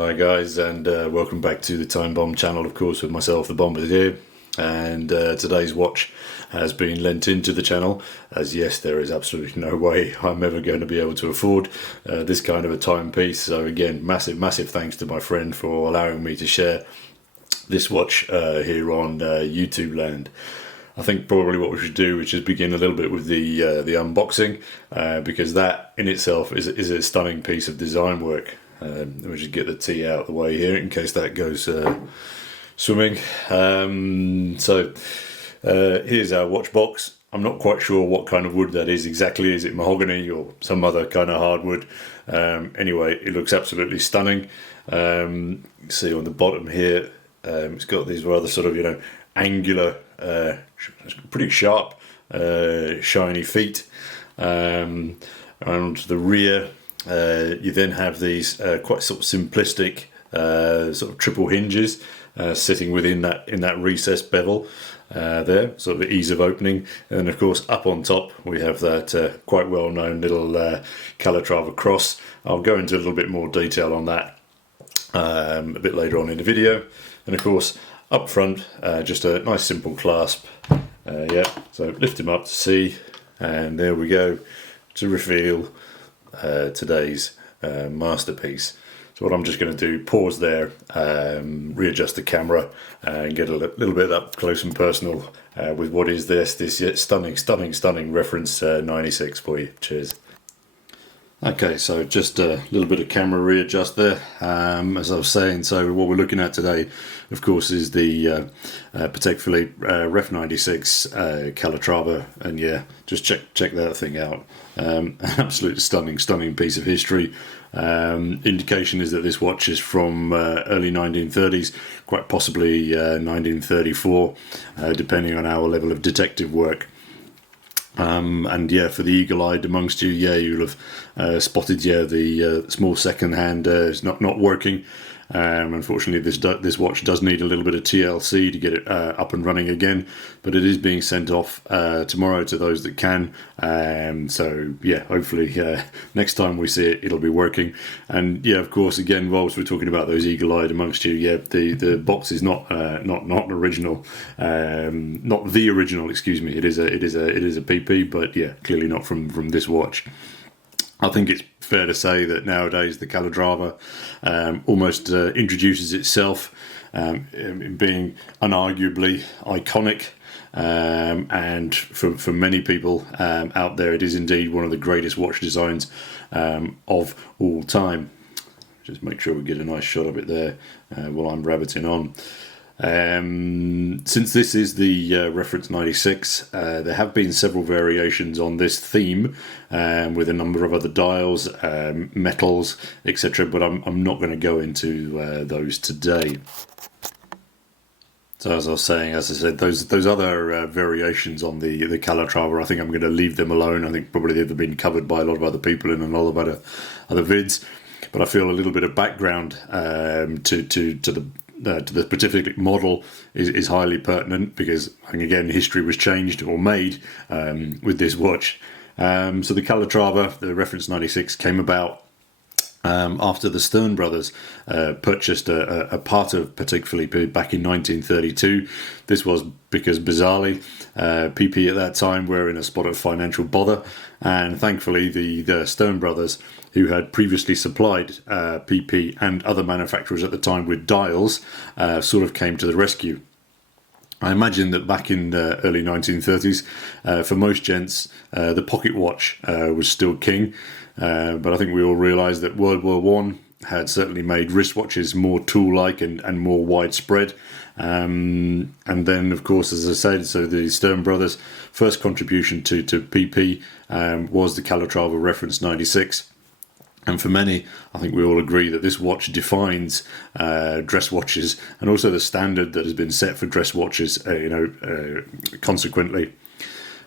Hi guys, and welcome back to the Time Bomb channel, of course, with myself, the Bombardier. And today's watch has been lent into the channel, as yes, there is absolutely no way I'm ever going to be able to afford this kind of a timepiece. So again, massive thanks to my friend for allowing me to share this watch here on YouTube land. I think probably what we should do is just begin a little bit with the unboxing, because that in itself is a stunning piece of design work. Let me just get the tea out of the way here in case that goes swimming. So here's our watch box. I'm not quite sure what kind of wood that is exactly. Is it mahogany or some other kind of hardwood? Anyway, it looks absolutely stunning. You see on the bottom here, it's got these rather sort of, angular, pretty sharp, shiny feet. And onto the rear, you then have these quite sort of simplistic sort of triple hinges sitting within that recessed bevel there, sort of the ease of opening. And then of course up on top we have that quite well known little Calatrava cross. I'll go into a little bit more detail on that a bit later on in the video. And of course up front, just a nice simple clasp. So lift him up to see, and there we go, to reveal today's masterpiece. So what I'm just going to do, pause there, readjust the camera, and get a little bit up close and personal with what is this stunning reference 96 for you. Cheers. Okay, so just a little bit of camera readjust there. As I was saying, so what we're looking at today, of course, is the Patek Philippe Ref 96 Calatrava, and yeah, just check that thing out. An absolutely stunning piece of history. Indication is that this watch is from early 1930s, quite possibly 1934, depending on our level of detective work. And yeah, for the eagle-eyed amongst you, yeah, you'll have spotted, yeah, the small second hand is not working. Unfortunately, this watch does need a little bit of TLC to get it up and running again, but it is being sent off tomorrow to those that can. So yeah, hopefully next time we see it, it'll be working. And yeah, of course, again, whilst we're talking about those eagle-eyed amongst you, yeah, the box is not original, not the original. Excuse me. It is a PP, but yeah, clearly not from this watch. I think it's fair to say that nowadays the Calatrava almost introduces itself in being unarguably iconic, and for many people out there, it is indeed one of the greatest watch designs of all time. Just make sure we get a nice shot of it there while I'm rabbiting on. Since this is the reference 96, there have been several variations on this theme with a number of other dials, metals, etc. But I'm not going to go into those today. So as I was saying, as I said, those other variations on the Calatrava, I think I'm going to leave them alone. I think probably they've been covered by a lot of other people in a lot of other vids. But I feel a little bit of background to the specific model is highly pertinent, because again, history was changed or made with this watch. So the Calatrava, the reference 96, came about after the Stern brothers purchased a part of Patek Philippe back in 1932. This was because, bizarrely, PP at that time were in a spot of financial bother, and thankfully the Stern brothers, who had previously supplied PP and other manufacturers at the time with dials, sort of came to the rescue. I imagine that back in the early 1930s, for most gents, the pocket watch was still king. But I think we all realise that World War I had certainly made wristwatches more tool-like and more widespread. And then, of course, as I said, so the Stern brothers' first contribution to PP was the Calatrava Reference 96. And for many, I think we all agree that this watch defines dress watches, and also the standard that has been set for dress watches. Consequently,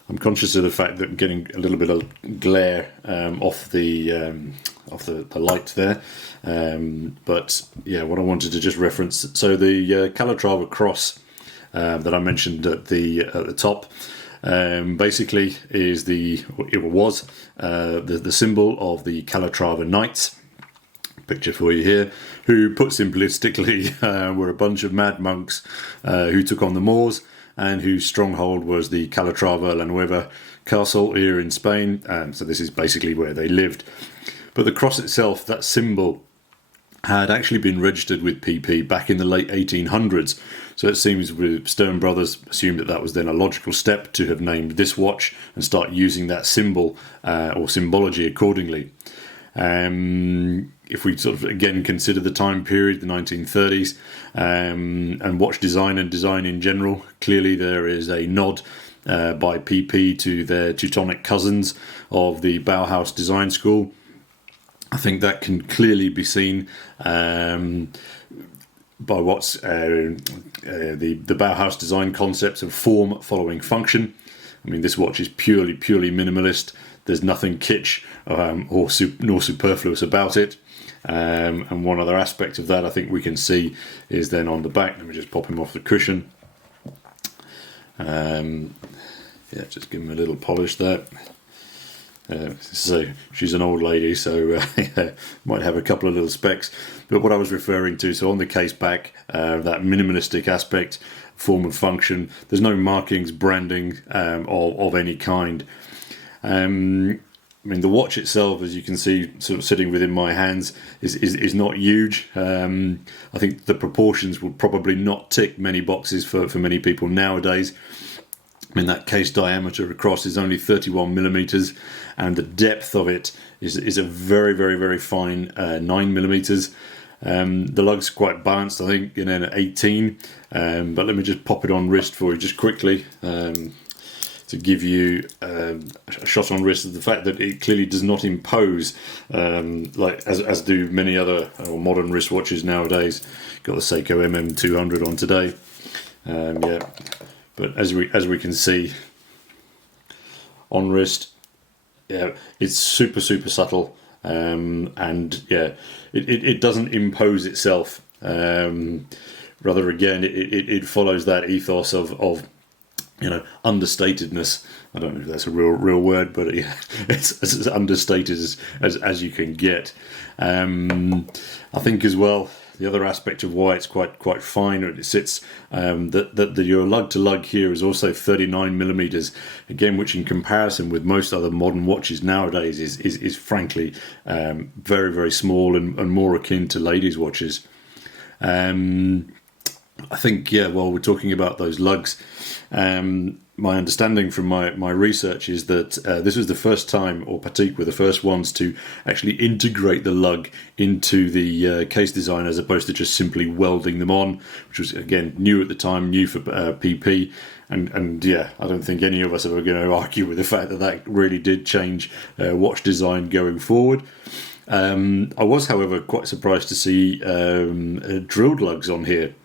I'm conscious of the fact that I'm getting a little bit of glare off the light there. But yeah, what I wanted to just reference. So the Calatrava cross that I mentioned at the top. Basically was the symbol of the Calatrava Knights, picture for you here, who, put simplistically, were a bunch of mad monks who took on the Moors, and whose stronghold was the Calatrava La Nueva castle here in Spain. So this is basically where they lived. But the cross itself, that symbol, had actually been registered with PP back in the late 1800s. So it seems with Stern Brothers assumed that was then a logical step to have named this watch and start using that symbol or symbology accordingly. If we sort of again consider the time period, the 1930s, and watch design and design in general, clearly there is a nod by PP to their Teutonic cousins of the Bauhaus design school. I think that can clearly be seen by what's the Bauhaus design concepts of form following function. I mean, this watch is purely minimalist. There's nothing kitsch nor superfluous about it. And one other aspect of that I think we can see is then on the back. Let me just pop him off the cushion. Just give him a little polish there. So she's an old lady, so might have a couple of little specks. But what I was referring to, so on the case back, that minimalistic aspect, form and function, there's no markings, branding of any kind. I mean, the watch itself, as you can see, sort of sitting within my hands, is not huge. I think the proportions would probably not tick many boxes for many people nowadays. I mean, that case diameter across is only 31 millimeters, and the depth of it is a very fine 9 millimeters. The lug's quite balanced, I think, at 18. But let me just pop it on wrist for you just quickly to give you a shot on wrist of the fact that it clearly does not impose like as do many other modern wristwatches nowadays. Got the Seiko MM200 on today. But as we can see on wrist, it's super subtle, and it doesn't impose itself. Rather, again, it follows that ethos of understatedness. I don't know if that's a real word, but it's as understated as you can get. I think as well, the other aspect of why it's quite fine, it sits that your lug to lug here is also 39 millimeters, again, which in comparison with most other modern watches nowadays is frankly very small and more akin to ladies' watches. I think, while we're talking about those lugs, my understanding from my research is that this was the first time, or Patek were the first ones to actually integrate the lug into the case design, as opposed to just simply welding them on, which was, again, new at the time, new for PP. And I don't think any of us are going to argue with the fact that really did change watch design going forward. I was, however, quite surprised to see drilled lugs on here.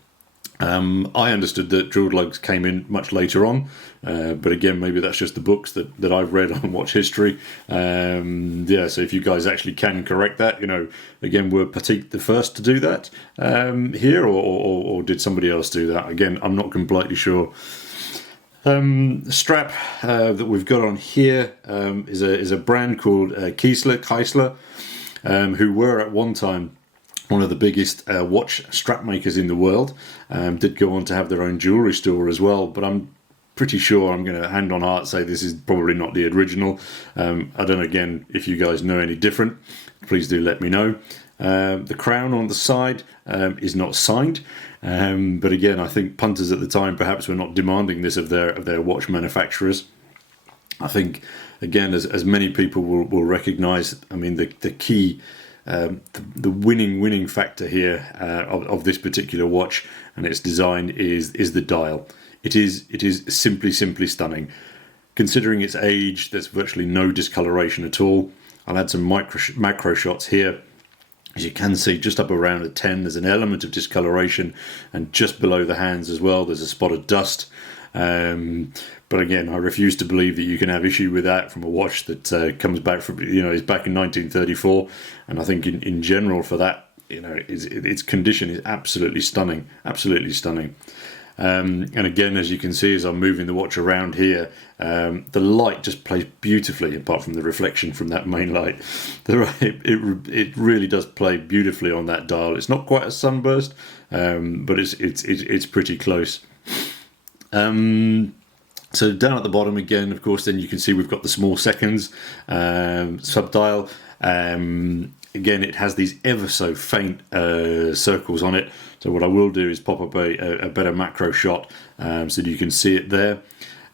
I understood that drilled lugs came in much later on, but again, maybe that's just the books that I've read on watch history. So if you guys actually can correct that, again, were Patek the first to do that here, or did somebody else do that? Again, I'm not completely sure. The strap that we've got on here is a brand called Keisler, who were at one time one of the biggest watch strap makers in the world. Did go on to have their own jewellery store as well, but I'm pretty sure, I'm going to hand on heart say this is probably not the original. I don't know, again, if you guys know any different, please do let me know. The crown on the side is not signed, but again, I think punters at the time perhaps were not demanding this of their watch manufacturers. I think, again, as many people will recognise, I mean, the key, the winning factor here of this particular watch and its design is the dial. It is simply stunning. Considering its age, there's virtually no discoloration at all. I've had some macro shots here. As you can see, just up around the 10, there's an element of discoloration, and just below the hands as well, there's a spot of dust. But again, I refuse to believe that you can have issue with that from a watch that comes back from, is back in 1934. And I think in general for that, its condition is absolutely stunning. And again, as you can see, as I'm moving the watch around here, the light just plays beautifully, apart from the reflection from that main light. It really does play beautifully on that dial. It's not quite a sunburst, but it's pretty close. So down at the bottom again, of course, then you can see we've got the small seconds sub-dial. Again, it has these ever so faint circles on it. So what I will do is pop up a better macro shot so that you can see it there.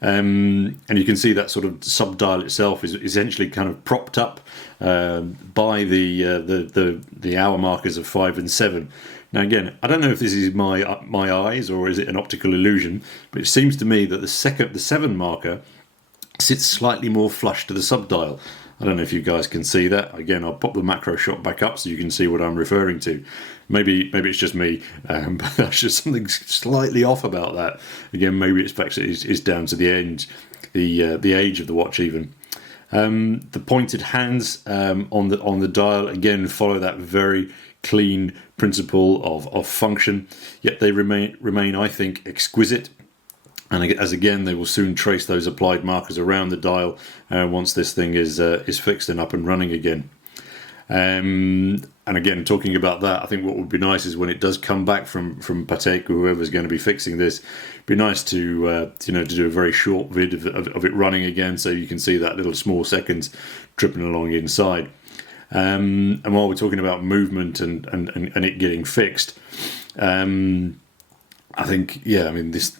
And you can see that sort of sub-dial itself is essentially kind of propped up by the hour markers of 5 and 7. Now again, I don't know if this is my eyes or is it an optical illusion, but it seems to me that the 7 marker sits slightly more flush to the sub-dial. I don't know if you guys can see that. Again, I'll pop the macro shot back up so you can see what I'm referring to. Maybe it's just me, but that's just something slightly off about that. Again, maybe it's down to the age of the watch even. The pointed hands on the dial again follow that very clean principle of function, yet they remain I think exquisite. And as again, they will soon trace those applied markers around the dial once this thing is fixed and up and running again. And again, talking about that, I think what would be nice is when it does come back from Patek or whoever's going to be fixing this, it'd be nice to to do a very short vid of it running again, so you can see that little small seconds tripping along inside. And while we're talking about movement and it getting fixed, I think this.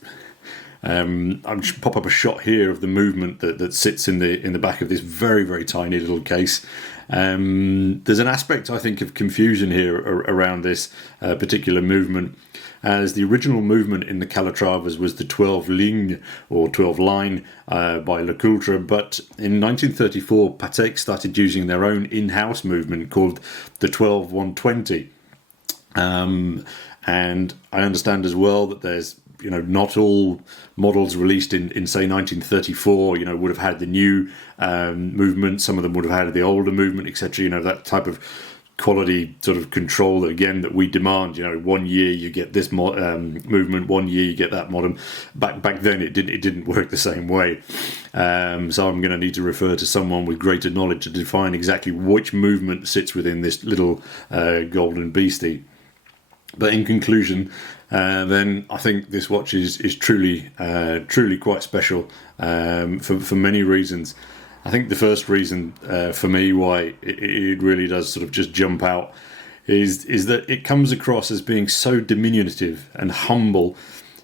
I'll just pop up a shot here of the movement that sits in the back of this very, very tiny little case. There's an aspect, I think, of confusion here around this particular movement, as the original movement in the Calatravas was the 12 ligne or 12 line by Lecoultre, but in 1934 Patek started using their own in-house movement called the 12-120. And I understand as well that there's not all models released in say 1934 would have had the new movement. Some of them would have had the older movement, etc. That type of quality sort of control that we demand. 1 year you get this movement, 1 year you get that modern. Back then it didn't work the same way. So I'm going to need to refer to someone with greater knowledge to define exactly which movement sits within this little golden beastie. But in conclusion, then I think this watch is truly quite special for many reasons. I think the first reason for me why it really does sort of just jump out is that it comes across as being so diminutive and humble,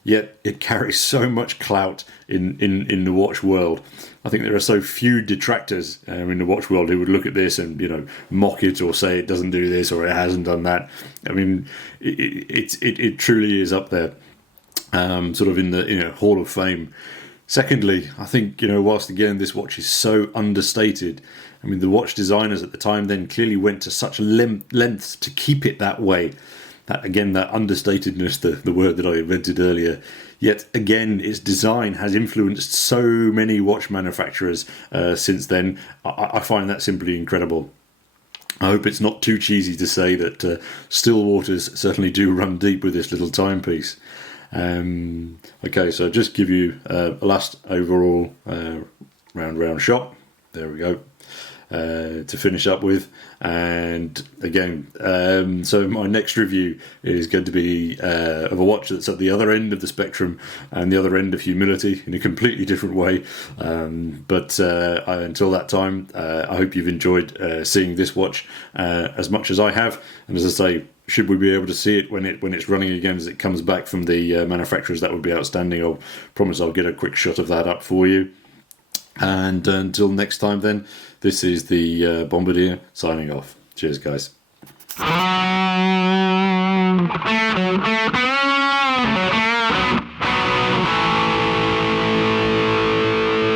yet it carries so much clout in the watch world. I think there are so few detractors in the watch world who would look at this and mock it or say it doesn't do this or it hasn't done that. I mean, it truly is up there, sort of in the Hall of Fame. Secondly, I think whilst again this watch is so understated, I mean the watch designers at the time then clearly went to such lengths to keep it that way. That understatedness, the word that I invented earlier. Yet again, its design has influenced so many watch manufacturers since then. I find that simply incredible. I hope it's not too cheesy to say that still waters certainly do run deep with this little timepiece. Okay, so just give you a last overall round shot. There we go. To finish up with, and again, so my next review is going to be of a watch that's at the other end of the spectrum and the other end of humility in a completely different way. But until that time, I hope you've enjoyed seeing this watch as much as I have. And as I say, should we be able to see it when it's running again as it comes back from the manufacturers, that would be outstanding. I'll promise I'll get a quick shot of that up for you. And until next time then, this is the Bombardier signing off. Cheers, guys.